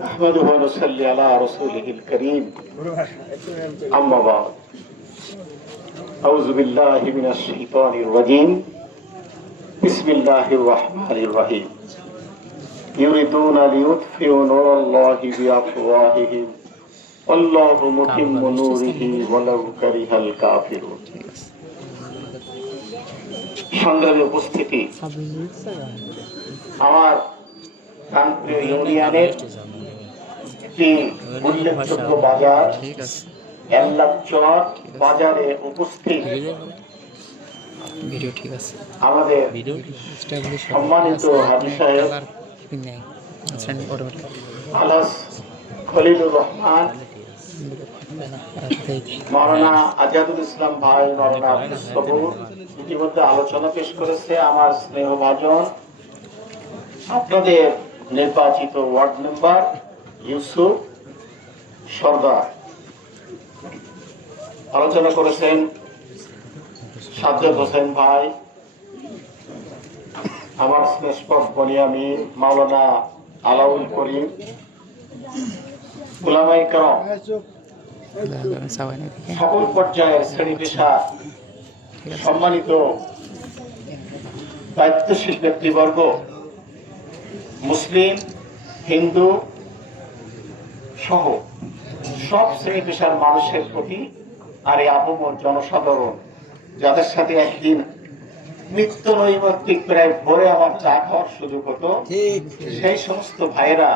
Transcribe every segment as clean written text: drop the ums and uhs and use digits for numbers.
نحمده ونصلي على رسوله الكريم أما بعد أعوذ بالله من الشيطان الرجيم بسم الله الرحمن الرحيم يريدون ليطفئوا نور الله بأفواههم والله متم نوره ولو كره الكافرون সংগ্রামী উপস্থিতি, আমার কানপ্রিয় ইউনিয়নের একটি উল্লেখযোগ্য বাজার এল্লাচর বাজারে উপস্থিত আমাদের সম্মানিত হাজী সাহেব আলাস খলিলুর রহমান, মাওলানা আজাদুল ইসলাম ভাই, মাওলানা আব্দুল সবুর ইতিমধ্যে আলোচনা পেশ করেছে। আমার স্নেহভাজন আপনাদের নির্বাচিত ওয়ার্ড মেম্বার ইউসুফ সরদার আলোচনা করেছেন, সাজ্জাদ হোসেন ভাই, আমার স্নেহপদ বনিয়ামিন, মাওলানা আলাউল করিম, উলামায়ে কেরাম, সকল পর্যায়ের শ্রেণী পেশা সম্মানিত দায়িত্বশীল ব্যক্তিবর্গ, মুসলিম, হিন্দু সহ সব শ্রেণী পেশার মানুষের প্রতি আর এই আপামর জনসাধারণ যাদের সাথে একদিন নিত্য নৈমিত্তিক প্রায় ভোরে আমার চা খাওয়ার সুযোগ হতো, সেই সমস্ত ভাইয়েরা,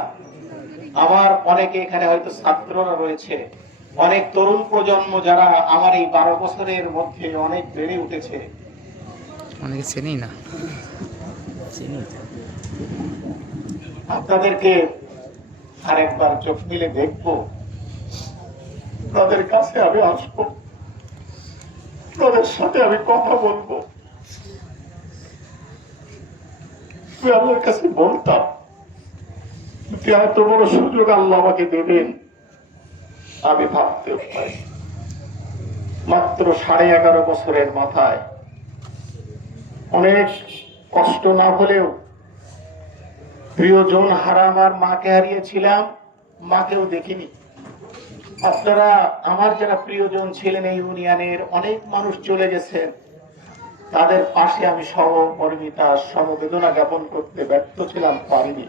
আমার অনেকে এখানে হয়তো ছাত্ররা রয়েছে, অনেক তরুণ প্রজন্ম যারা আমার এই 12 বছরের মধ্যে অনেক বেড়ে উঠেছে, অনেকে চেনি না, আপনাদেরকে আরেকবার চোখ মিলে দেখবো, তাদের কাছে আমি আসবো, তাদের সাথে আমি কথা বলবো। আল্লাহর কাছে বলতাম যে এত বড় সুযোগ আল্লাহ আমাকে দেবেন আমি ভাবতেও পারি। মাত্র 11.5 বছরের মাথায় অনেক কষ্ট না হলেও প্রিয়জন হারা আমার মাকে হারিয়েছিলাম, মাকেও দেখিনি। আপনারা আমার যারা প্রিয়জন ছিলেন এই ইউনিয়নের অনেক মানুষ চলে গেছেন, তাদের পাশে আমি সহমর্মিতা সমবেদনা জ্ঞাপন করতে ব্যর্থ ছিলাম, পারিনি।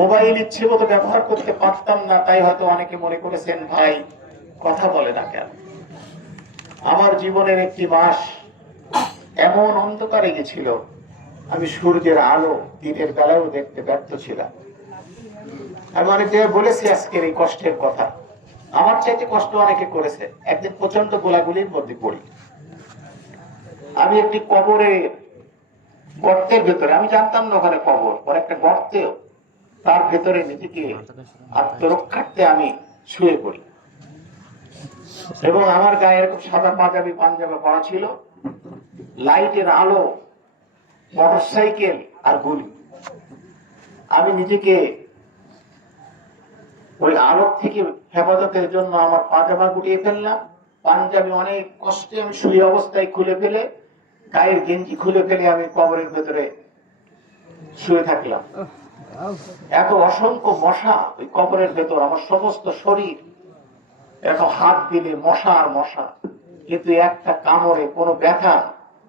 মোবাইল ইচ্ছে মতো ব্যবহার করতে পারতাম না, তাই হয়তো অনেকে মনে করেছেন ভাই কথা বলে না কেন। আমার জীবনের একটি মাস এমন অন্ধকারে গেছিল, আমি সূর্যের আলো দিনের বেলাও দেখতে ব্যর্থ ছিলাম। আমি অনেক জায়গায় বলেছি আজকের এই কষ্টের কথা, আমার চাইতে কষ্ট অনেকে করেছে। একদিন প্রচন্ড গোলাগুলির মধ্যে পড়ি, আমি একটি কবরে গর্তের ভেতরে, আমি জানতাম না ওখানে কবর, পরে একটা গর্তেও তার ভেতরে নিজেকে আত্মরক্ষার্থে আমি শুয়ে পড়ি, এবং আমার গায়ে এরকম সাদা পাঞ্জাবি পরা ছিল, লাইটের আলো, মোটরসাইকেল আর গুলি। আমি নিজেকে ওই আলোক থেকে হেফাজতের জন্য আমার পাজামা গুটিয়ে ফেললাম, পাঞ্জাবি অনেক কষ্টে আমি শুয়ে অবস্থায় খুলে ফেলে, গায়ের গেঞ্জি খুলে ফেলে আমি কবরের ভেতরে শুয়ে থাকলাম। এত অসংখ্য মশা ওই কবরের ভেতর, আমার সমস্ত শরীর এত হাত দিলে মশা আর মশা, কিন্তু একটা কামড়ে কোনো ব্যথা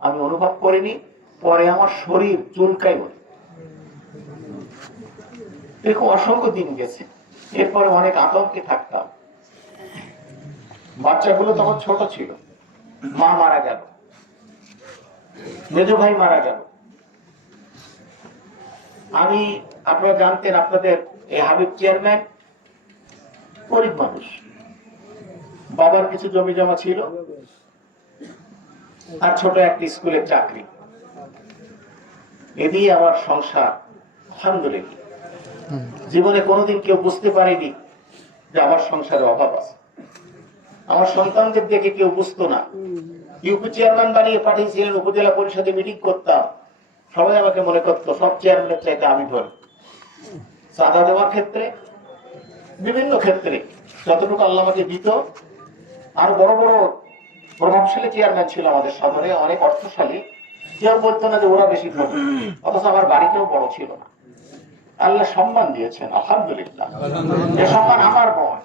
আমি অনুভব করিনি। পরে আমার শরীর চুলকাই বলে, এরকম অসংখ্য দিন গেছে। এরপরে অনেক আতঙ্কে থাকতাম। বাচ্চাগুলো তখন ছোট ছিল, মা মারা গেল, মেজ ভাই মারা গেল। আমি, আপনারা জানতেন, আপনাদের এই হাবিব চেয়ারম্যান গরিব মানুষ, বাবার কিছু জমি জমা ছিল আর ছোট একটি স্কুলের চাকরি, এ দিয়ে আমার সংসার আলহামদুলিল্লাহ। জীবনে কোনোদিন কেউ বুঝতে পারেনি যে আমার সংসারে অভাব আছে। আমার সন্তানদের দেখে কেউ বুঝতো না। ইউপি চেয়ারম্যান বানিয়ে পাঠিয়েছিলেন, উপজেলা পরিষদে মিটিং করতাম, সবাই আমাকে মনে করতো সব চেয়ারম্যানের চাইতে আমি ধরি। চাঁদা দেওয়ার ক্ষেত্রে, বিভিন্ন ক্ষেত্রে যতটুকু আল্লাহ আমাকে দিত। আর বড় বড় প্রভাবশালী চেয়ারম্যান ছিল আমাদের শহরে, অনেক অর্থশালী কেউ বলতো না যে ওরা বেশি ধনী, অথচ আমার বাড়িতেও বড় ছিল না। আল্লাহ সম্মান দিয়েছেন, আলহামদুলিল্লাহ। যে সম্মান আমার নয়,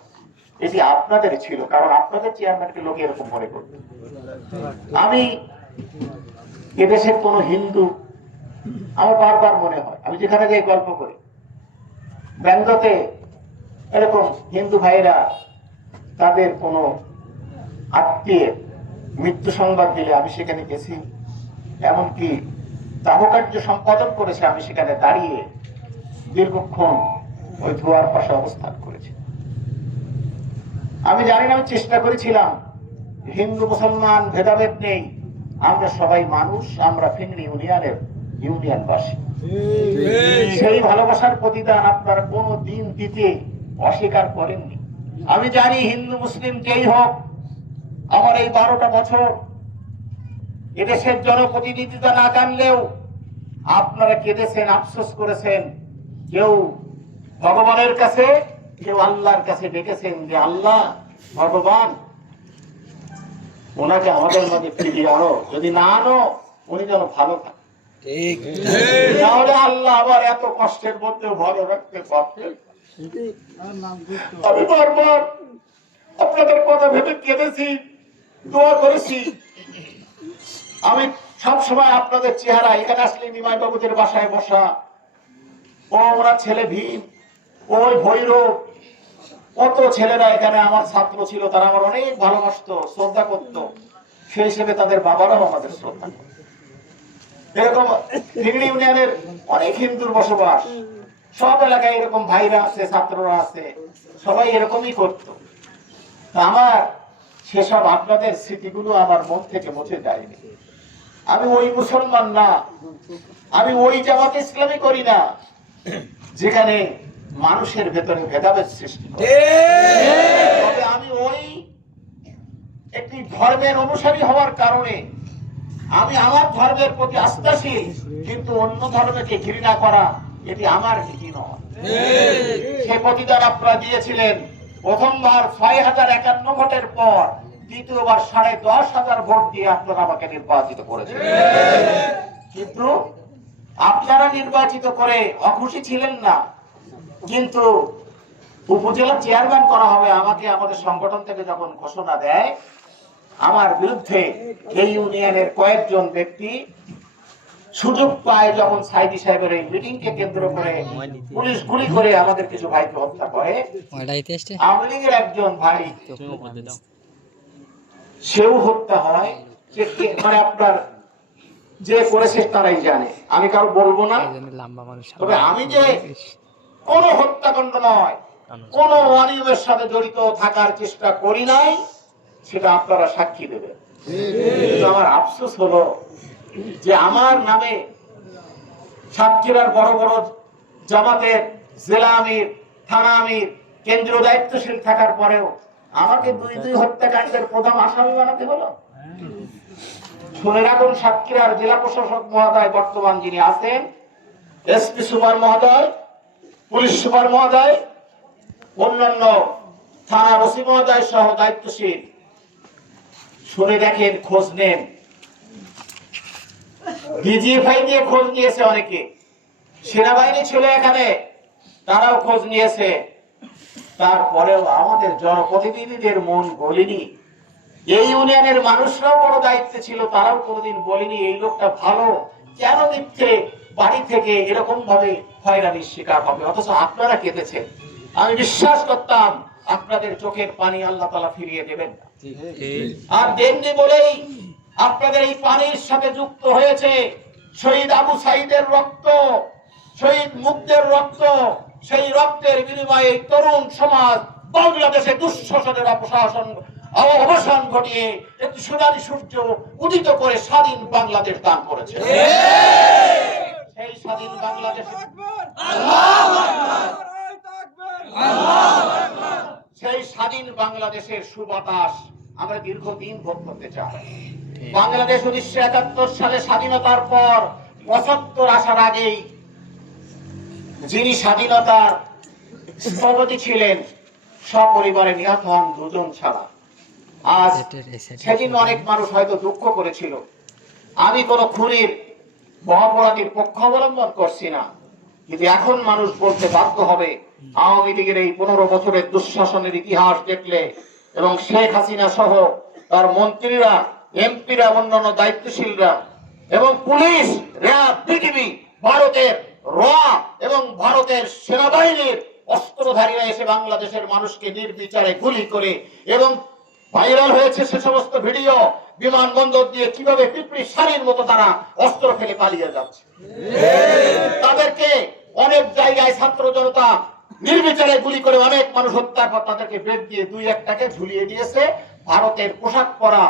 এটি আপনাদের ছিল, কারণ আপনাদের চেয়ারম্যানকে লোক এরকম মনে করত। আমি এদেশের কোন হিন্দু, আমার বারবার মনে হয়, আমি যেখানে যাই গল্প করি, ব্যাংকতে এরকম হিন্দু ভাইরা তাদের কোন আত্মীয়ের মৃত্যু সংবাদ দিলে আমি সেখানে গেছি, এমনকি দাহকার্য সম্পাদন করেছে, আমি সেখানে দাঁড়িয়ে দীর্ঘক্ষণ ওই ধোয়ার পাশে অবস্থান করেছি। আমি জানি না, আমি চেষ্টা করেছিলাম, হিন্দু মুসলমান ভেদাভেদ নেই, আমরা সবাই মানুষ, আমরা ফিংড়ি ইউনিয়নের ইউনিয়নবাসী। সেই ভালোবাসার প্রতিদান আপনারা কোনো দিন দিতে অস্বীকার করেননি। আমি জানি হিন্দু মুসলিম যেই হোক, আমার এই 12টা বছর এদেশের জনপ্রতিনিধিতা না জানলেও আপনারা কেঁদেছেন, আফসোস করেছেন, কেউ ভগবানের কাছে, কেউ আল্লাহর কাছে ডেকেছেন যে আল্লাহ, ভগবান ওনাকে আমাদের মাঝে ফিরিয়ে আনো, যদি না আনো উনি যেন ভালো থাকে, তাহলে আল্লাহ আবার এত কষ্টের মধ্যেও ভালো রাখতে পারতেন। আমি বারবার আপনাদের কথা ভেবে কেঁদেছি, দোয়া করেছি। আমি সবসময় আপনাদের চেহারা, এখানে আসলে নিমাই বাবুদের বাসায় বসা, ও ওনার ছেলে ভীম, ওই ভৈরব, কত ছেলেরা এখানে আমার ছাত্র ছিল, তারা আমার অনেক ভালোবাসতো, শ্রদ্ধা করত, সেই হিসেবে তাদের বাবারাও আমাদের শ্রদ্ধা করত। এরকম ফিংড়ি ইউনিয়নের অনেক হিন্দুর বসবাস, সব এলাকায় এরকম ভাইরা আছে, ছাত্ররা আছে, সবাই এরকমই করত। আমার সেসব আপনাদের স্মৃতিগুলো আমার মন থেকে মুছে যায়নি। আমি ওই মুসলমান না, আমি ওই জামাত ইসলামী করি না যেখানে মানুষের ভেতরে ভেদাভেদ সৃষ্টি করে। তবে আমি ওই একটি ধর্মের অনুসারী হওয়ার কারণে আমি আমার ধর্মের প্রতি আস্থাশীল, কিন্তু অন্য ধর্মকে ঘৃণা করা এটি আমার নীতি নয়। সে প্রতিদান আপনারা দিয়েছিলেন। প্রথমবার ৬,০৫১ ভোটের পর দ্বিতীয়বার ১০,৫০০ ভোট দিয়ে আপনারা আমাকে নির্বাচিত করেছেন। কিন্তু আপনারা নির্বাচিত করে অখুশি ছিলেন না, কিন্তু উপজেলা চেয়ারম্যান করা হবে আমাকে আমাদের সংগঠন থেকে যখন ঘোষণা দেয়, আমার বিরুদ্ধে এই ইউনিয়নের কয়েকজন ব্যক্তি সুযোগ পায়, যখন সাইদি সাহেবের এই মিটিংকে কেন্দ্র করে পুলিশ গুলি করে আমাদের কিছু ভাইকে হত্যা করে, আওয়ামী লীগের একজন ভাই সেও হত্যা হয়। মানে আপনার যে করেছে তারাই জানে, আমি কারো বলবো না। তবে আমি যে কোন হত্যাকাণ্ড নয়, কোন অনিয়মের সাথে জড়িত থাকার চেষ্টা করি নাই, সেটা আপনারা সাক্ষী দেবেন। আমার আফসোস হলো যে আমার নামে সাতক্ষীরার বড় বড় জামাতের জেলা আমির, থানা আমির, কেন্দ্রীয় দায়িত্বশীল থাকার পরেও আমাকে দুই হত্যাকাণ্ডের প্রধান আসামি বানাতে হলো। শুনে রাখুন, সাতক্ষীরার জেলা প্রশাসক মহোদয় বর্তমান যিনি আছেন, এসপি সুপার মহোদয়, পুলিশ সুপার মহোদয়, অন্যান্য থানার ওসি মহোদয় সহ দায়িত্বশীল, শুনে দেখেন, খোঁজ নেন। ডিজিএফআই দিয়ে খোঁজ নিয়েছে অনেকে, সেনাবাহিনী ছিল এখানে, তারাও খোঁজ নিয়েছে। তারপরেও আমাদের জনপ্রতিনিধিদের মন গলেনি। এই ইউনিয়নের মানুষরাও বড় দায়িত্বে ছিল, তারাও কোনোদিন বলেনি এই লোকটা ভালো, কেন মিথ্যে বাড়ি থেকে এরকম ভাবে হয়রানির শিকার হবে। অথচ আপনারা কেঁদেছেন। আমি বিশ্বাস করতাম আপনাদের চোখের পানি আল্লাহ তাআলা ফিরিয়ে দেবেন না, আর দেননি বলেই আপনাদের এই পানির সাথে যুক্ত হয়েছে শহীদ আবু সাঈদের রক্ত, শহীদ মুগ্ধের রক্ত। সেই রক্তের বিনিময়ে তরুণ সমাজ বাংলাদেশে দুঃশাসনের অবসান ঘটিয়ে একটি সোনালী সূর্য উদিত করে স্বাধীন বাংলাদেশ দান করেছে। সেই স্বাধীন বাংলাদেশে সেই স্বাধীন বাংলাদেশের সুবাতাস আমরা দীর্ঘদিন ভোগ করতে চাই। বাংলাদেশ ১৯৭১ সালে স্বাধীনতার পর ৭৫ আসার আগেই যিনি স্বাধীনতার স্থপতি ছিলেন, সপরিবারে নিহত হন ২ জন ছাড়া। আজ সেদিন অনেক মানুষ হয়তো দুঃখ করেছিল। আমি কোন খুনির মহাপরাধীর পক্ষ অবলম্বন করছি না, কিন্তু এখন মানুষ বলতে বাধ্য হবে আওয়ামী লীগের এই 15 বছরের দুঃশাসনের ইতিহাস দেখলে এবং শেখ হাসিনা সহ তার মন্ত্রীরা, এমপিরা, অন্যান্য দায়িত্বশীলরা এবং পুলিশ, র্যাব, বিটিভি, ভারতের র এবং ভারতের সেনাবাহিনীর অস্ত্রধারীরা এসে বাংলাদেশের মানুষকে নির্বিচারে গুলি করে এবং ভাইরাল হয়েছে সে সমস্ত ভিডিও, বিমানবন্দর দিয়ে কিভাবে পিঁপড়ি শাড়ির মতো তারা অস্ত্র ফেলে পালিয়ে যাচ্ছে। তাদেরকে অনেক জায়গায় ছাত্র জনতা নির্বিচারে গুলি করে অনেক মানুষ হত্যার পর তাদেরকে বেদ দিয়ে 2-1টাকে ঝুলিয়ে দিয়েছে ভারতের পোশাক পরা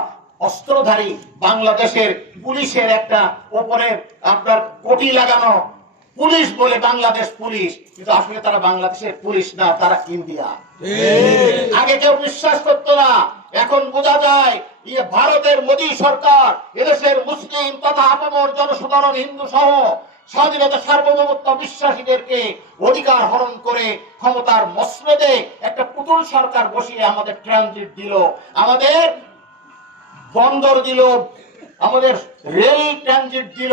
অস্ত্রধারী বাংলাদেশের পুলিশের একটা ওপরে আপনার কোটি লাগানো পুলিশ বলে বাংলাদেশ পুলিশ, কিন্তু আসলে তারা বাংলাদেশের পুলিশ না, তারা ইন্ডিয়া। আগে কেউ বিশ্বাস করতো না, এখন বোঝা যায় ভারতের মোদী সরকার এদেশের মুসলিম তথা আপামর জনসাধারণ হিন্দু সহ স্বাধীনতা সার্বভৌমত্ব বিশ্বাসীদেরকে অধিকার হরণ করে ক্ষমতার মসনদে একটা পুতুল সরকার বসিয়ে আমাদের ট্রানজিট দিল, আমাদের বন্দর দিল, আমাদের রেল ট্রানজিট দিল,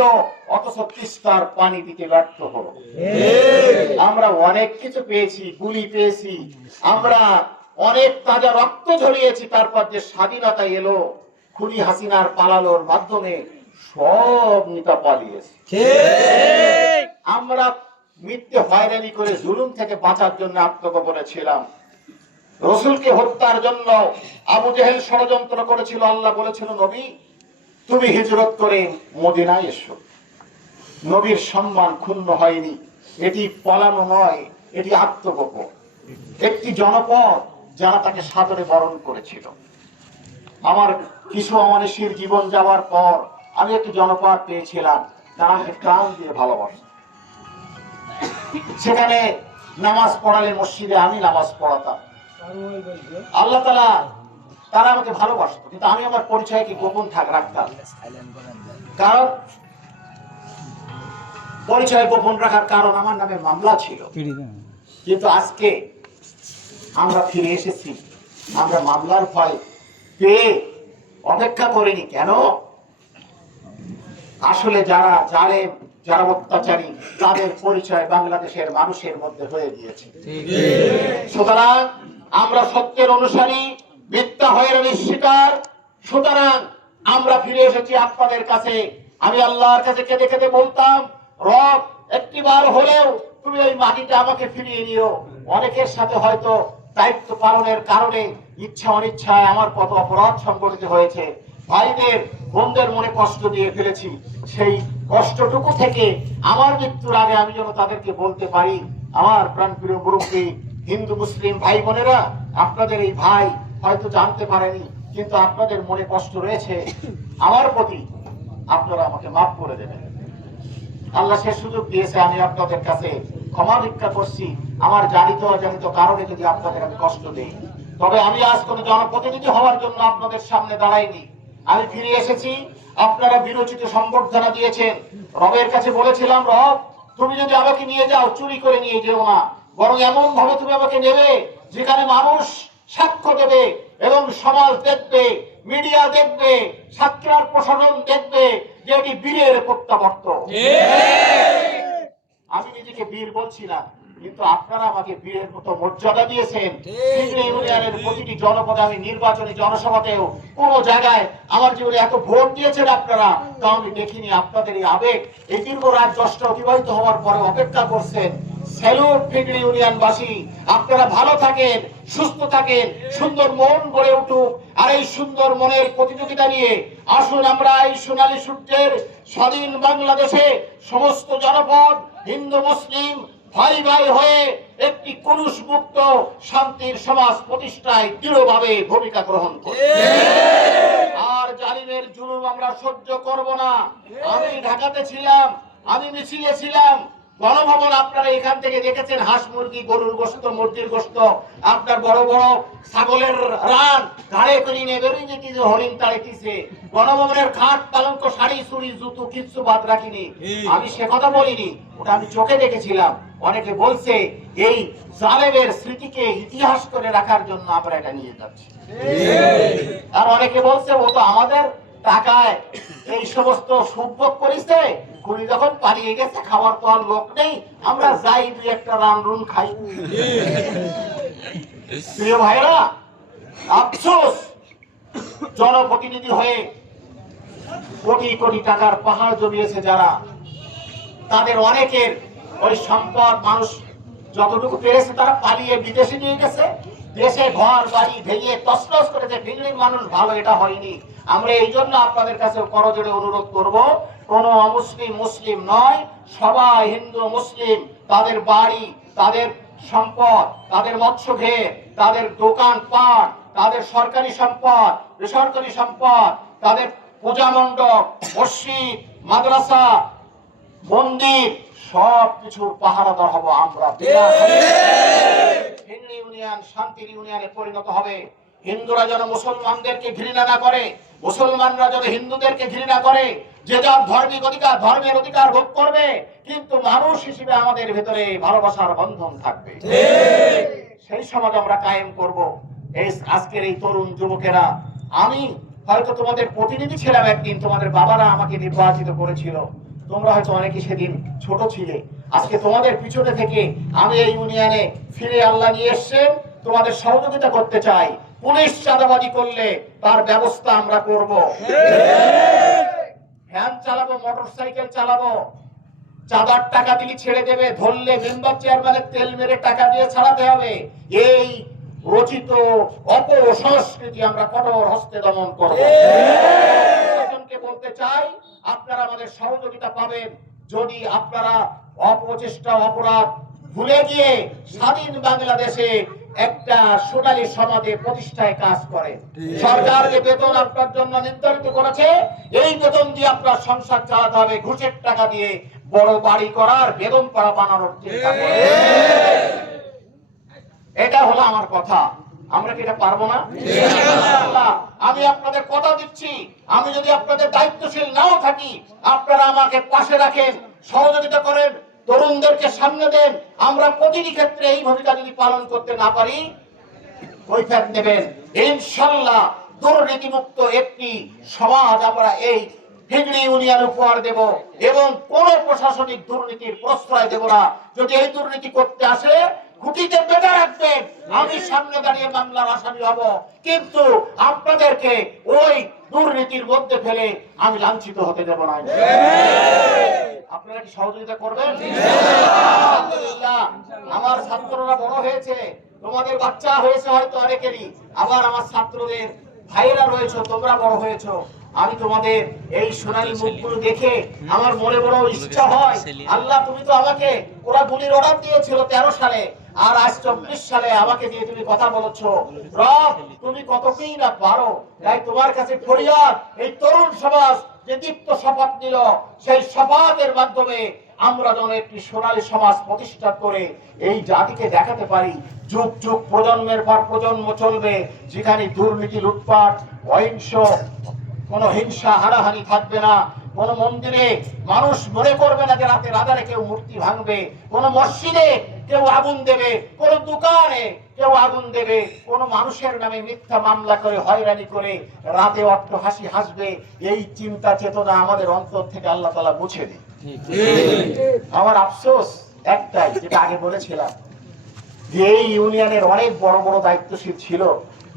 অথচ তিস্তার পানি দিতে ব্যর্থ হলো। আমরা অনেক কিছু পেয়েছি, গুলি পেয়েছি, আমরা অনেক তাজা রক্ত ঝরিয়েছি, তারপর যে স্বাধীনতা এলো খুনি হাসিনার পালানোর মাধ্যমে সব নেতা পালিয়েছে। আমরা মিথ্যে হয়রানি করে জুলুম থেকে বাঁচার জন্য আত্মগোপনে ছিলাম। রসুলকে হত্যার জন্য আবু জেহেল ষড়যন্ত্র করেছিল। আল্লাহ বলেছিল, নবী তুমি হিজরত করে মদিনায় এসো। নবীর সম্মান ক্ষুণ্ণ হয়নি। এটি পলানো নয়, এটি আত্মগোপন। একটি জনপদ যারা তাকে সাদরে বরণ করেছিল। আমার কিছু অমানুষীর জীবন যাওয়ার পর আমি একটি জনপদ পেয়েছিলাম, তারা আমাকে প্রাণ দিয়ে ভালোবাসে। সেখানে নামাজ পড়ালে মসজিদে আমি নামাজ পড়াতাম। আল্লাহ তাআলা তারা আমাকে ভালোবাসত, কিন্তু আমি আমার পরিচয়কে গোপন রাখতাম। কারণ পরিচয় গোপন রাখার কারণ আমার নামে মামলা ছিল। কিন্তু আজকে আমরা ফিরে এসেছি, আমরা মামলার ভয় পেয়ে অপেক্ষা করিনি। কেন? আসলে যারা জালেম, যারা অত্যাচারী, তাদের পরিচয় বাংলাদেশের মানুষের মধ্যে হয়ে গিয়েছে। সুতরাং আমরা সত্যের অনুসারী, মিথ্যা হয়রানির শিকার। সুতরাং আমরা ফিরে এসেছি আপনাদের কাছে। আমি আল্লাহর কাছে কেঁদে কেঁদে বলতাম, রব একটিবার হলেও তুমি ওই মাটিটা আমাকে ফিরিয়ে নিও। অনেকের সাথে হয়তো দায়িত্ব পালনের কারণে ইচ্ছা অনিচ্ছায় আমার কত অপরাধ সংঘটিত হয়েছে, ভাইদের বোনদের মনে কষ্ট দিয়ে ফেলেছি। সেই কষ্টটুকু থেকে আমার মৃত্যুর আগে আমি যেন তাদেরকে বলতে পারি, আমার প্রাণপ্রিয় মুরব্বী হিন্দু মুসলিম ভাই বোনেরা, আপনাদের এই ভাই হয়তো জানতে পারেনি, কিন্তু আপনাদের মনে কষ্ট রয়েছে আমার প্রতি, আপনারা আমাকে মাফ করে দেবেন। আল্লাহ সে সুযোগ দিয়েছে, আমি আপনাদের কাছে ক্ষমা ভিক্ষা করছি আমার জানিত অজানিত কারণে যদি আপনাদের আমি কষ্ট দেই। তবে আমি আজ কোনো জনপ্রতিনিধি হওয়ার জন্য আপনাদের সামনে দাঁড়াইনি। আমি ফিরে এসেছি, আপনারা বিরোচিত সম্বর্ধনা দিয়েছেন। রবের কাছে বলেছিলাম, রব তুমি যদি আমাকে নিয়ে যাও, চুরি করে নিয়ে যেও না, বরং এমন ভাবে তুমি আমাকে নেবে যেখানে মানুষ সাক্ষ্য দেবে এবং সমাজ দেখবে, মিডিয়া দেখবে, ছাত্রার প্রশাসন দেখবে যে এটি বীরের প্রত্যাবর্তন। আমি নিজেকে বীর বলছি না, কিন্তু আপনারা আমাকে বীরের মতো মর্যাদা দিয়েছেন। ইউনিয়নের প্রতিটি জনপদে আমি নির্বাচনী জনসভাতেও কোন জায়গায় আমার জীবনে এত ভোট দিয়েছেন আপনারা, তা আমি দেখিনি। আপনাদের এই আবেগ এই দীর্ঘ রাত 10টা অতিবাহিত হওয়ার পরে অপেক্ষা করছেন। স্যালুট ফিগড়ি ইউনিয়নবাসী, আপনারা ভালো থাকেন, সুস্থ থাকেন, সুন্দর মন গড়ে উঠুক। আর এই সুন্দর মনের প্রতিযোগিতা নিয়ে আসুন আমরা এই সোনালী সূর্যের স্বাধীন বাংলাদেশে সমস্ত জনপদ হিন্দু মুসলিম ভাই ভাই হয়ে একটি কুলুষ মুক্ত শান্তির সমাজ প্রতিষ্ঠায় দৃঢ়ভাবে ভূমিকা গ্রহণ করি। আর জালিমের জুলুম আমরা সহ্য করব না। আমি ঢাকাতে ছিলাম, আমি মিছিলে ছিলাম, গণভবন আপনারা এখান থেকে দেখেছেন, হাঁস মুরগি, গরুর গোশত, মুরগির গোশত, আপনার বড় বড় ছাগলের রান ঘাড়ে করে নিয়ে বেরিয়ে যেতেছে, হরিণ তাড়িতেছে। গণভবনের খাট পালঙ্ক শাড়ি চুড়ি জুতো কিচ্ছু বাদ রাখিনি। আমি সে কথা বলিনি, ওটা আমি চোখে দেখেছিলাম। অনেকে বলছে এই জালেমের স্মৃতিকে ইতিহাস করে রাখার জন্য আমরা এটা নিয়ে যাচ্ছি। আর অনেকে বলছে ও তো আমাদের টাকায় এই সমস্ত সুভোগ করেছে, খুনি যখন পালিয়ে গেছে, খাবার তো আর লোক নেই, আমরা যাই দুই একটা রান খাই। প্রিয় ভাইরা, আফসোস, জনপ্রতিনিধি হয়ে কোটি কোটি টাকার পাহাড় জমিয়েছে যারা, তাদের অনেকের ওই সম্পদ মানুষ যতটুকু পেরেছে তারা পালিয়ে বিদেশে নিয়ে গেছে। দেশে ঘর বাড়ি ভেঙে তছনছ করেছে। দিল্লির মানুষ ভালো এটা হয়নি। আমরা এই জন্য আপনাদের কাছে করজোড়ে অনুরোধ করব, কোন অমুসলিম মুসলিম নয়, সবাই হিন্দু মুসলিম, তাদের বাড়ি, তাদের সম্পদ, তাদের মৎস্য ঘের, তাদের দোকান পাট, তাদের সরকারি সম্পদ, বেসরকারি সম্পদ, তাদের পূজা মণ্ডপ, মসজিদ, মাদ্রাসা, মন্দির, সব কিছুর পাহারাদার হব আমরা। হিন্দু ইউনিয়ন শান্তির ইউনিয়নে পরিণত হবে। হিন্দুরা যেন মুসলমানদেরকে ঘৃণা না করে, মুসলমানরা যেন হিন্দুদেরকে ঘৃণা করে। যে যার ধর্মিক অধিকার, ধর্মের অধিকার ভোগ করবে, কিন্তু মানুষ হিসেবে আমাদের ভেতরে ভালোবাসার বন্ধন থাকবে। সেই সমাজ আমরা কায়েম করব। এই আজকের এই তরুণ যুবকেরা, আমি হয়তো তোমাদের প্রতিনিধি ছিলাম একদিন, তোমাদের বাবারা আমাকে নির্বাচিত করেছিল, তোমরা হয়তো অনেকে সেদিন ছোট ছিলে। আজকে তোমাদের পিছনে থেকে আমি এই ইউনিয়নে ফিরে আল্লাহ নিয়ে এসেছেন, তোমাদের সহযোগিতা করতে চাই। পুলিশ চাঁদাবাজি করলে তার ব্যবস্থা আমরা করব। ভ্যান চালাবো, মোটরসাইকেল চালাবো, চাঁদার টাকা দিলে ছেড়ে দেবে, ধরলে মেম্বার চেয়ারম্যানের তেল মেরে টাকা দিয়ে ছাড়াতে হবে। এই রচিত অপসংস্কৃতি আমরা কঠোর হস্তে দমন করব। বলতে চাই, আপনারা আমাদের সহযোগিতা পাবেন যদি আপনারা অপচেষ্টা, অপরাধ ভুলে গিয়ে স্বাধীন বাংলাদেশে একটা সোনালী সমাজে প্রতিষ্ঠায় কাজ করে। সরকার যে বেতন আপনার জন্য নির্ধারিত করেছে, এই বেতন দিয়ে আপনার সংসার চালাতে হবে। ঘুষের টাকা দিয়ে বড় বাড়ি করার, বেগম পাড়া বানানোর চিন্তা করে। এটা হলো আমার কথা। আমরা কি এটা পারবো না? আমি আপনাদের কথা দিচ্ছি, আমি যদি আপনাদের দায়িত্বশীল নাও থাকি, আপনারা আমাকে পাশে রাখেন, সহযোগিতা করেন, তরুণদেরকে সামনে দেন। আমরা প্রতিটি ক্ষেত্রে এই ভূমিকা যদি পালন করতে না পারি, কৈফিয়ত নেবেন। ইনশাআল্লাহ দুর্নীতিমুক্ত একটি সমাজ আমরা এই হিগড়ি ইউনিয়ন উপহার দেব, এবং কোন প্রশাসনিক দুর্নীতির প্রশ্রয় দেব না। যদি এই দুর্নীতি করতে আসে, খুঁটিতে বেঁধে রাখবেন, আমি সামনে দাঁড়িয়ে মামলার আসামি হব, কিন্তু আপনাদেরকে ওই দুর্নীতির মধ্যে ফেলে আমি লাঞ্ছিত হতে দেব না। আপনারা কি সহযোগিতা করবেন? আলহামদুলিল্লাহ, আমার ছাত্ররা বড় হয়েছে, তোমাদের বাচ্চা হয়েছে হয়তো অনেকেরই, আবার আমার ছাত্রদের ভাইরা রয়েছে, তোমরা বড় হয়েছো। আমি তোমাদের এই সোনালী মুখগুলো দেখে আমার মনে বড় ইচ্ছা হয়, আল্লাহ তুমি তো আমাকে, ওরা গুলির অর্ডার দিয়েছিল 13 সালে, আর আজ 24 সালে আমাকে দিয়ে তুমি কথা বলছো। রব, তুমি কতকেই না পারো। তাই তোমার কাছে ফরিয়াদ, এই তরুণ সমাজ যে দীপ্ত শপথ নিল, সেই শপথের মাধ্যমে আমরা যেন একটি সোনালী সমাজ প্রতিষ্ঠা করে এই জাতিকে দেখাতে পারি। যুগ যুগ, প্রজন্মের পর প্রজন্ম চলবে, যেখানে দুর্নীতি, লুটপাট, অহিংস, কোন হিংসা, হানাহানি থাকবে না। কোন মন্দিরে মানুষ মনে করবে না যে রাতে রাধারে কেউ মূর্তি ভাঙবে, কোন মসজিদে কেউ আগুন দেবে, কোন দোকানে কেউ আগুন দেবে, কোন মানুষের নামে মিথ্যা মামলা করে হয়রানি করে রাতে অট্ট হাসি হাসবে। এই চিন্তা চেতনা আমাদের অন্তর থেকে আল্লাহ তাআলা মুছে দিন। আমার আফসোস একটাই, যেটা আগে বলেছিলাম, যে এই ইউনিয়নের অনেক বড় বড় দায়িত্বশীল ছিল,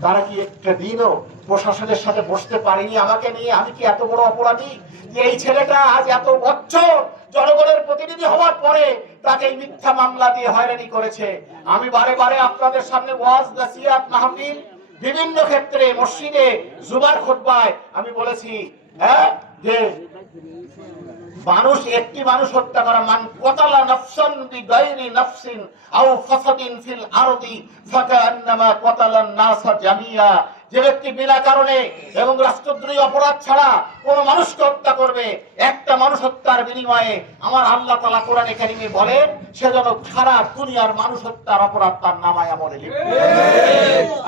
তারা কি একটা দিনও প্রশাসনের সাথে বসতে পারিনি আমাকে নিয়ে? আমি কি এত বড় অপরাধী যে এই ছেলেটা আজ এত বছর জনগণের প্রতিনিধি হওয়ার পরে তাকে মিথ্যা মামলা দিয়ে হয়রানি করেছে? আমি বারে বারে আপনাদের সামনে ওয়াজ, নাসিহত, মাহফিল, বিভিন্ন ক্ষেত্রে মসজিদে, জুমার খুতবায় আমি বলেছি, যে মানুষ, একটি মানুষ হত্যা করা, মান কতালা নাফসান বিগাইরি নাফসিন আও ফাসাদিন ফিল আরদি ফাকান্নামা কতালান নাসা জামিয়া। যে ব্যক্তি বিনা কারণে এবং রাষ্ট্রদ্রোহী অপরাধ ছাড়া কোন মানুষকে হত্যা করবে, একটা মানুষ হত্যার বিনিময়ে আমার আল্লাহ তাআলা কোরআনে কারিমে বলেন, সে যেন সারা দুনিয়ার মানুষ হত্যার অপরাধ তার নামায় আমলে লিখবে।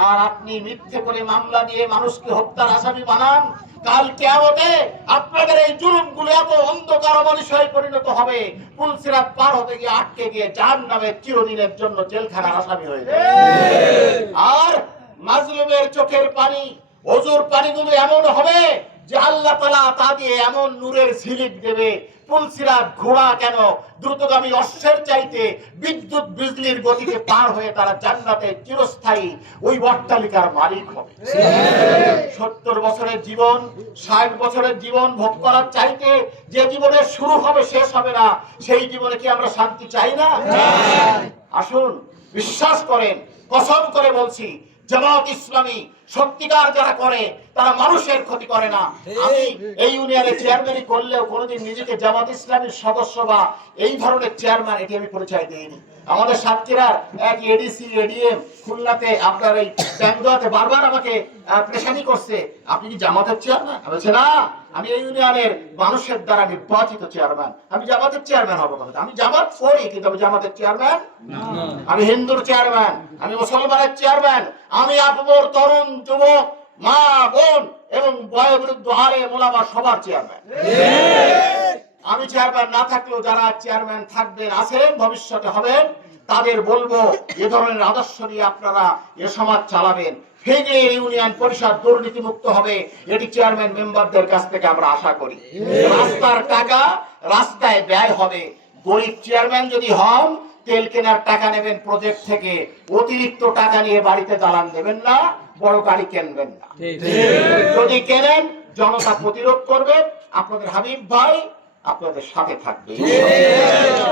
আর আপনি মিথ্যে করে মামলা দিয়ে মানুষকে হত্যার আসামি বানান, কাল কিয়ামতে আপনাদের এই জুলুমগুলো এত অন্ধকার অমানুষে পরিণত হবে, পুলসিরাত পার হতে গিয়ে আটকে গিয়ে জাহান্নামে চিরদিনের জন্য জেলখানার আসামি হয়ে যাবে। আর মাজলুমের চোখের পানি, ওজুর পানিগুলো এমন হবে যে আল্লাহ তাআলা তা দিয়ে এমন নূরের ঝিলিক দেবে, পুলসিরাত ঘোড়া কেন দ্রুতগামী অশ্বের চাইতে বিদ্যুৎ বিজলির গতিতে পার হয়ে তারা জান্নাতে চিরস্থায়ী ওই অট্টালিকার মালিক হবে। 70 বছরের জীবন, 60 বছরের জীবন ভোগ করার চাইতে যে জীবনের শুরু হবে শেষ হবে না, সেই জীবনে কি আমরা শান্তি চাই না? আসুন, বিশ্বাস করেন, কসম করে বলছি, জামাত ইসলামী সত্যিকার যারা করে তারা মানুষের ক্ষতি করে না। আমি এই ইউনিয়নের চেয়ারম্যানই করলেও কোনোদিন নিজেকে জামাত ইসলামীর সদস্য বা এই ধরনের চেয়ারম্যান এটি আমি পরিচয় দিইনি। আমাদের সাতক্ষীরার এক এডিসি এডিএম খুলনাতে আপনার এই ট্যাংদোয়াতে বারবার আমাকে প্রেশানি করছে, আপনি কি জামাতের চেয়ারম্যান? আমি বলছি না, আমি এই ইউনিয়নের মানুষের দ্বারা নির্বাচিত চেয়ারম্যান। আমি জামাতের চেয়ারম্যান হবো না, আমি জামাত করি কিন্তু আমি জামাতের চেয়ারম্যান। আমি হিন্দুর চেয়ারম্যান, আমি মুসলমানের চেয়ারম্যান, আমি আপনার তরুণ যুবক মা বোন এবং বয়োবৃদ্ধ আলেম ওলামা সবার চেয়ারম্যান। আমি চেয়ারম্যান না থাকলেও যারা চেয়ারম্যান থাকবেন, আছেন, ভবিষ্যতে হবেন, তাদের বলবো এ ধরনের আদর্শ নিয়ে আপনারা এ সমাজ চালাবেন। ফেগে ইউনিয়ন পরিষদ দুর্নীতি মুক্ত হবে, এটি চেয়ারম্যান মেম্বারদের কাছ থেকে আমরা আশা করি। রাস্তার টাকা রাস্তায় ব্যয় হবে। গরিব চেয়ারম্যান যদি হন, তেল কেনার টাকা নেবেন প্রজেক্ট থেকে, অতিরিক্ত টাকা নিয়ে বাড়িতে জ্বালান দেবেন না, বড় গাড়ি কিনবেন না। যদি কেনেন, জনতা প্রতিরোধ করবে, আপনাদের হাবিব ভাই আপনাদের সাথে থাকবে।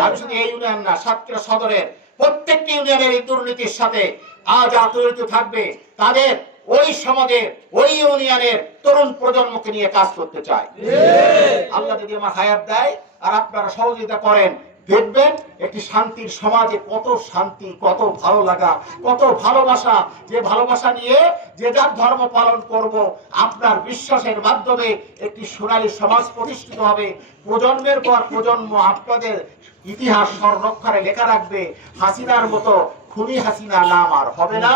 আমি শুধু এই ইউনিয়ন না, সাতক্ষীরা সদরের প্রত্যেকটি ইউনিয়নের এই দুর্নীতির সাথে আজ জড়িত থাকবে, তাদের ওই সমাজের ওই ইউনিয়নের তরুণ প্রজন্মকে নিয়ে কাজ করতে চায়। আল্লাহ যদি আমার হায়াত দেয় আর আপনারা সহযোগিতা করেন, দেখবেন একটি শান্তির সমাজে কত শান্তি, কত ভালো লাগা, কত ভালোবাসা। যে ভালোবাসা নিয়ে যে যার ধর্ম পালন করব, আপনার বিশ্বাসের মাধ্যমে একটি সোনালী সমাজ প্রতিষ্ঠিত হবে। প্রজন্মের পর প্রজন্ম আপনাদের ইতিহাস সংরক্ষণে লেখা রাখবে। হাসিনার মতো খুনি হাসিনা নাম আর হবে না।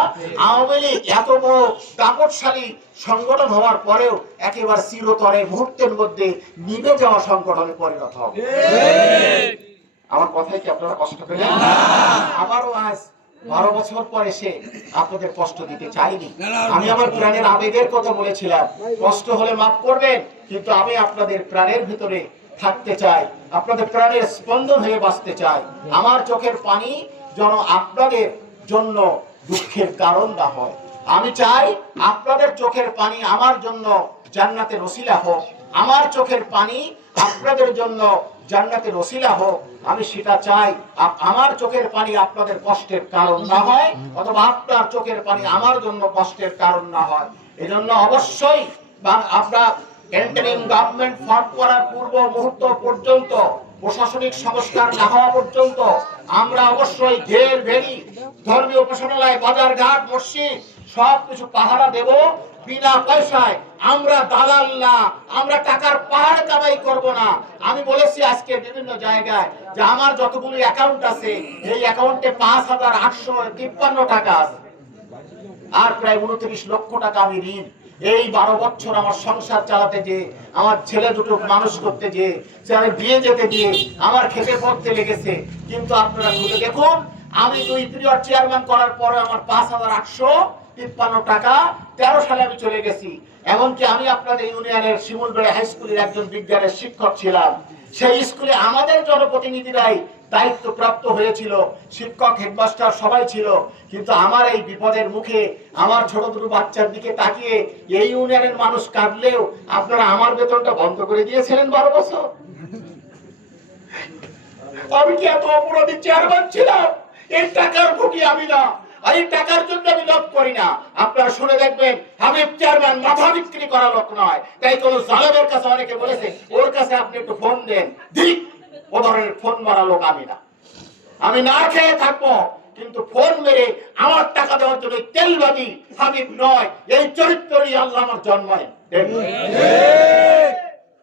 আওয়ামী লীগ এত বড় দাপটশালী সংগঠন হওয়ার পরেও একেবারে চিরতরে মুহূর্তের মধ্যে নিভে যাওয়া সংগঠনে পরিণত হবে। আমার কথাই কি আপনারা কষ্ট পেলেন? আমারও আজ 12 বছর পর এসে আপনাদের কষ্ট দিতে চাইনি। আমি আমার প্রাণের আবেগের কথা বলেছিলাম, কষ্ট হলে মাফ করবেন, কিন্তু আমি আপনাদের প্রাণের ভিতরে থাকতে চাই, আপনাদের প্রাণের স্পন্দন হয়ে বাঁচতে চাই। আমার চোখের পানি যেন আপনাদের জন্য দুঃখের কারণ না হয়। আমি চাই আপনাদের চোখের পানি আমার জন্য জান্নাতের ওসিলা হোক, আমার চোখের পানি আপনাদের জন্য জান্নাতের ওসিলা হোক। আমি সেটা চাই। আমার চোখের পানি আপনাদের কষ্টের কারণ না হয়, অথবা আপনার চোখের পানি আমার জন্য কষ্টের কারণ না হয়। এজন্য অবশ্যই আমরা ইন্টারিম গভর্নমেন্ট ফর্ম করার পূর্ব মুহূর্ত পর্যন্ত, প্রশাসনিক সংস্কার না হওয়া পর্যন্ত আমরা অবশ্যই ঘের ভেড়ি, ধর্মীয় উপাসনালয়, বাজার ঘাট, মসজিদ সবকিছু পাহারা দেব বিনা পয়সায়। আমরা দালাল না, আমরা টাকার পাহাড় কামাই করব না। আমি বলেছি আজকে বিভিন্ন জায়গায় যে আমার যতগুলো অ্যাকাউন্ট আছে, এই অ্যাকাউন্টে 5,853 টাকা আছে, আর প্রায় 29 লক্ষ টাকা আমি ঋণ। এই 12 বছর আমার সংসার চালাতে, যে আমার ছেলে দুটো মানুষ করতে, যে আমি বিয়ে যেতে দিয়ে আমার খেতে পড়তে লেগেছে। কিন্তু আপনারা খুলে দেখুন, আমি 2 পিরিয়ড চেয়ারম্যান করার পরে আমার 5,853 টাকা 13 সালে আমি চলে গেছি। এমনকি আমি আপনাদের ইউনিয়নের শিমুলবেড়া হাই স্কুলের একজন বিজ্ঞানের শিক্ষক ছিলাম। সেই স্কুলে আমাদের জনপ্রতিনিধিরাই দায়িত্ব প্রাপ্ত হয়েছিল, শিক্ষক, হেডমাস্টার সবাই ছিল। কিন্তু আমার এই বিপদের মুখে আমার ছোট দুটো বাচ্চার দিকে তাকিয়ে এই ইউনিয়নের মানুষ কাঁদলেও আপনারা আমার বেতনটা বন্ধ করে দিয়েছিলেন 12 বছর। আমি কি এত অপরাধী চেয়ারম্যান ছিলাম? এই টাকার ভুগি আমি না, এই টাকার জন্য আমি লোভ করি না। আপনারা শুনে দেখবেন, হাবিব চেয়ারম্যান মাথা বিক্রি করা লোক নয়। তাই কোন জালেমের কাছে অনেকে বলেছে ওর কাছে আপনি একটু ফোন দেন, ঠিক ও ধরনের ফোন মারা লোক আমি না। আমি না খেয়ে থাকবো, কিন্তু ফোন মেরে আমার টাকা দেওয়ার জন্য তেলবাদী হাবিব নয়, এই চরিত্রই আল্লাহ আমার জন্মায়।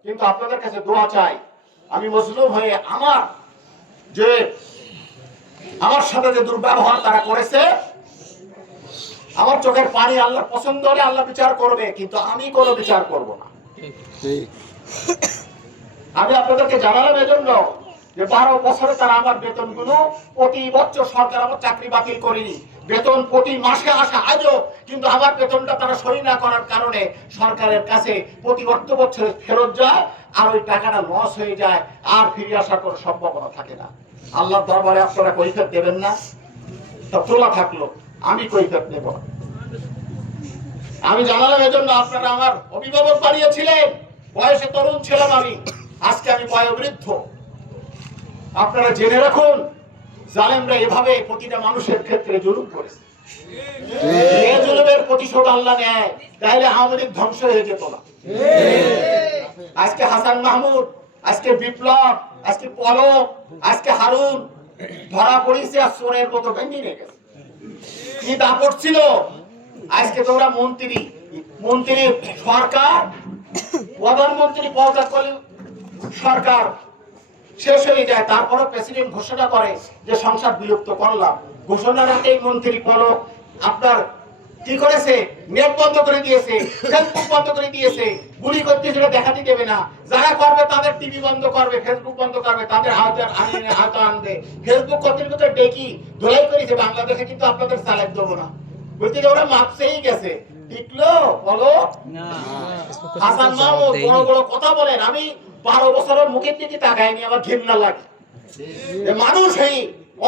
কিন্তু আপনাদের কাছে দোয়া চাই, আমি মজলুম হয়ে আমার সাথে যে দুর্ব্যবহার তারা করেছে, আমার চোখের পানি আল্লাহ পছন্দ হলে আল্লাহ বিচার করবে, কিন্তু আমি কোনো বিচার করব না। আমি আপনাদেরকে জানালাম এজন্য যে 12 বছরে তারা আমার বেতনগুলো প্রতি বছর, সরকার আমার চাকরি বাতিল করেনি, বেতন প্রতি মাসে আসা আজও, কিন্তু আমার বেতনটা তারা সই না করার কারণে সরকারের কাছে প্রতি অর্থ বছরে ফেরত যায়, আর ওই টাকাটা লস হয়ে যায়, আর ফিরে আসার কোনো সম্ভাবনা থাকে না। আল্লাহর দরবারে আপনারা কৈফিয়ত দেবেন না? তা তোলা থাকলো, আমি কৈফিয়ত নেব না। আমি জানালাম এজন্য, আপনারা আমার অভিভাবক বানিয়েছিলেন, বয়সে তরুণ ছিলাম আমি, আজকে আমি বয়োবৃদ্ধ। আপনারা জেনে রাখুন, জালেমরা এভাবে প্রতিটা মানুষের ক্ষেত্রে জুলুম করেছে। এই জুলুমের প্রতিশোধ আল্লাহ নেয়, তাহলে আওয়ামী লীগ ধ্বংস হয়ে যেত না। আজকে হাসান মাহমুদ, আজকে বিপ্লব, আজকে পলক, আজকে হারুন ধরা পড়েছে আর চোরের মতো ভেঙে নিয়ে গেছে। কি দাপট ছিল! আজকে তোমরা মন্ত্রী সরকার, প্রধানমন্ত্রী পদত্যাগ করলে সরকার শেষ হয়ে যায়, তারপরে প্রেসিডেন্ট ঘোষণা করে যে সংসদ বিলুপ্ত করলাম। ঘোষণার আগেই মন্ত্রী পলক আপনার কি করেছে? নেট বন্ধ করে দিয়েছে, ফেসবুক বন্ধ করে দিয়েছে, গুলি করতে সেটা দেখাতে দেবে না। যারা করবে তাদের টিভি বন্ধ করবে, ফেসবুক বন্ধ করবে, তাদের হাত আনবে। ফেসবুক কর্তৃপক্ষ ডেকি ধোলাই করেছে, বাংলাদেশে কিন্তু আপনাদের চালাক দেবো না বলতে, ওরা মাপছেই গেছে। টিকলো বলো হাসান মাহমুদ বড় বড় কথা বলেন, আমি 12 বছরের মুখের দিকে তাকাইনি, আমার ঘৃণা লাগে। মানুষ এই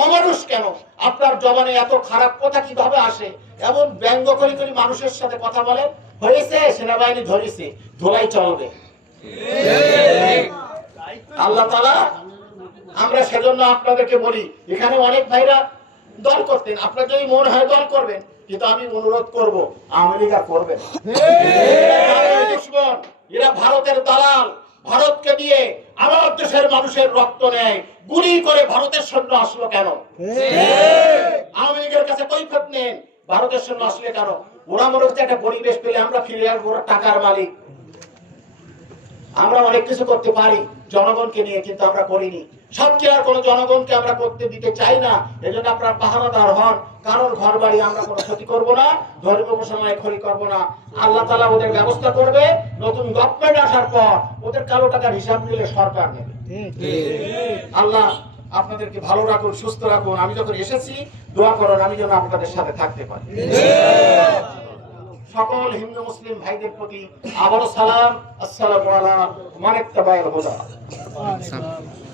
অমানুষ কেন? আপনার জবানে এত খারাপ কথা কিভাবে আসে? এমন ব্যঙ্গ করে করে মানুষের সাথে কথা বলেন। হয়েছে সেনাবাহিনী ধরেছে, ধোলাই চলবে। আল্লাহ তাআলা, আমরা সেজন্য আপনাদেরকে বলি, এখানে অনেক ভাইরা দল করতেন, আপনার যদি মন হয় দল করবেন, কিন্তু আমি অনুরোধ করব আওয়ামী লীগ করবেন। এরা ভারতের দালাল, ভারতকে দিয়ে আমার দেশের মানুষের রক্ত নেয়, গুলি করে ভারতের সৈন্য আসলো কেন? আওয়ামী লীগের কাছে কৈফিয়ত নেন, ভারতের সৈন্য আসলে কেন? ওরা মনে হচ্ছে একটা পরিবেশ পেলে আমরা ফিরে আসবো, ওরা টাকার মালিক। আমরা অনেক কিছু করতে পারি জনগণকে নিয়ে, কিন্তু আমরা করিনি। সবচেয়ে আর কোন জনগণকে আমরা করতে দিতে চাই না। এজন্য আপনারা পাহারাদার হন, কারোর ঘর বাড়ি আমরা কোনো ক্ষতি করব না, ধর্মীয় ঘোষণায় ক্ষতি করব না। আল্লাহ তাআলা ওদের ব্যবস্থা করবে। নতুন গভর্নমেন্ট আসার পর ওদের কালো টাকার হিসাব নিলে সরকার নেবে। আল্লাহ আপনাদেরকে ভালো রাখুন, সুস্থ রাখুন। আমি যখন এসেছি দোয়া করুন আমি যেন আপনাদের সাথে থাকতে পারি। সকল হিন্দু মুসলিম ভাইদের প্রতি আবারও সালাম, আসসালামু আলাইকুম ওয়া রাহমাতুল্লাহি ওয়া বারাকাতুহু।